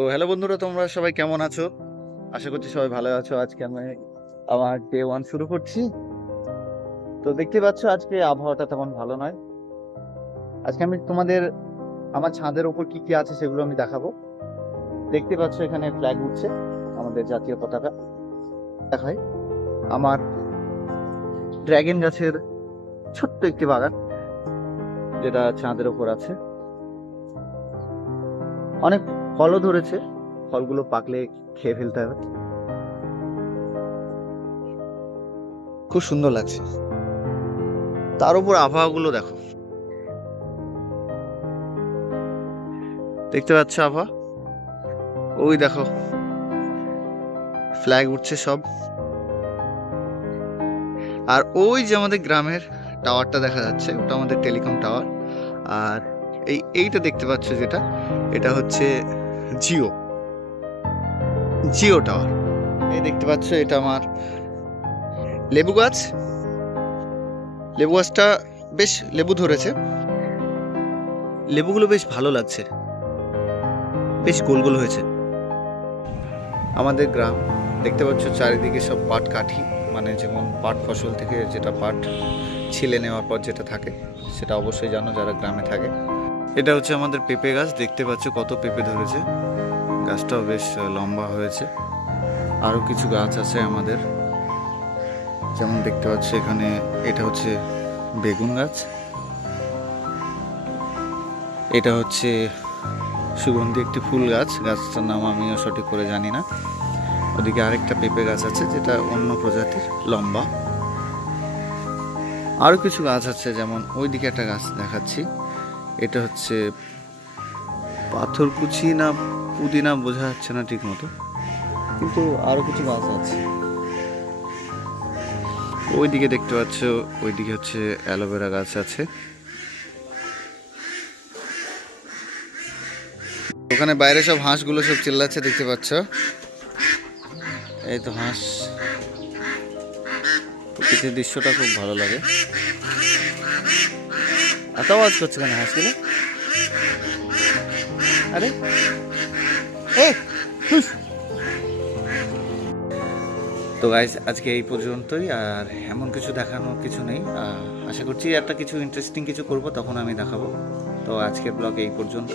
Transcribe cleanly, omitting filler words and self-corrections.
তো হ্যালো বন্ধুরা, তোমরা সবাই কেমন আছো? আশা করছি সবাই ভালো আছো। আজকে আমি আমার ডে ওয়ান শুরু করছি। তো দেখতে পাচ্ছ আজকে আবহাওয়াটা তেমন ভালো নয়। আজকে আমি তোমাদের আমার ছাদের ওপর কি কি আছে সেগুলো আমি দেখাবো। দেখতে পাচ্ছ এখানে ফ্ল্যাগ উঠছে, আমাদের জাতীয় পতাকা দেখায়। আমার ড্রাগন গাছের ছোট্ট একটি বাগান যেটা ছাদের ওপর আছে। অনেক ফলও ধরেছে, ফলগুলো পাকলে খেয়ে ফেলতে হবে। খুব সুন্দর লাগছে। তার উপর আবহাওয়াগুলো দেখো, দেখতে পাচ্ছ আবহাওয়া? ওই দেখো ফ্ল্যাগ উঠছে সব। আর ওই যে আমাদের গ্রামের টাওয়ারটা দেখা যাচ্ছে, ওটা আমাদের টেলিকম টাওয়ার। আর এইটা দেখতে পাচ্ছ যেটা, এটা হচ্ছে জিও জিও টাওয়ার। এই দেখতে পাচ্ছ এটা আমার লেবু গাছ। লেবু গাছটা বেশ লেবু ধরেছে, লেবুগুলো বেশ ভালো লাগছে, বেশ গোল গোল হয়েছে। আমাদের গ্রাম দেখতে পাচ্ছ চারিদিকে সব পাট কাঠি, মানে যেমন পাট ফসল থেকে যেটা পাট ছিলে নেওয়ার পর যেটা থাকে, সেটা অবশ্যই জানো যারা গ্রামে থাকে। এটা হচ্ছে আমাদের পেঁপে গাছ, দেখতে পাচ্ছ কত পেঁপে ধরেছে, গাছটাও বেশ লম্বা হয়েছে। আরও কিছু গাছ আছে আমাদের, যেমন দেখতে পাচ্ছ এখানে এটা হচ্ছে বেগুন গাছ, এটা হচ্ছে সুগন্ধি একটি ফুল গাছ, গাছটার নাম আমিও সঠিক করে জানি না। ওদিকে আরেকটা পেঁপে গাছ আছে যেটা অন্য প্রজাতির, লম্বা। আরও কিছু গাছ আছে, যেমন ওইদিকে একটা গাছ দেখাচ্ছি, এটা হচ্ছে পাথরকুচি না পুদিনা বোঝা যাচ্ছে না ঠিক মতো, কিন্তু আরও কিছু গাছ আছে। ওইদিকে দেখতে পাচ্ছ, ওইদিকে হচ্ছে অ্যালোভেরা গাছ আছে। ওখানে বাইরে সব হাঁসগুলো সব চিল্লাচ্ছে, দেখতে পাচ্ছ? এই তো হাঁস। প্রকৃতির দৃশ্যটা খুব ভালো লাগে। এত আওয়াজ করছে কেন হাঁসগুলো? আরে তো গাইজ আজকে এই পর্যন্তই, আর এমন কিছু দেখানোর কিছু নেই। আশা করছি একটা কিছু ইন্টারেস্টিং কিছু করব, তখন আমি দেখাবো। তো আজকের ব্লগ এই পর্যন্ত।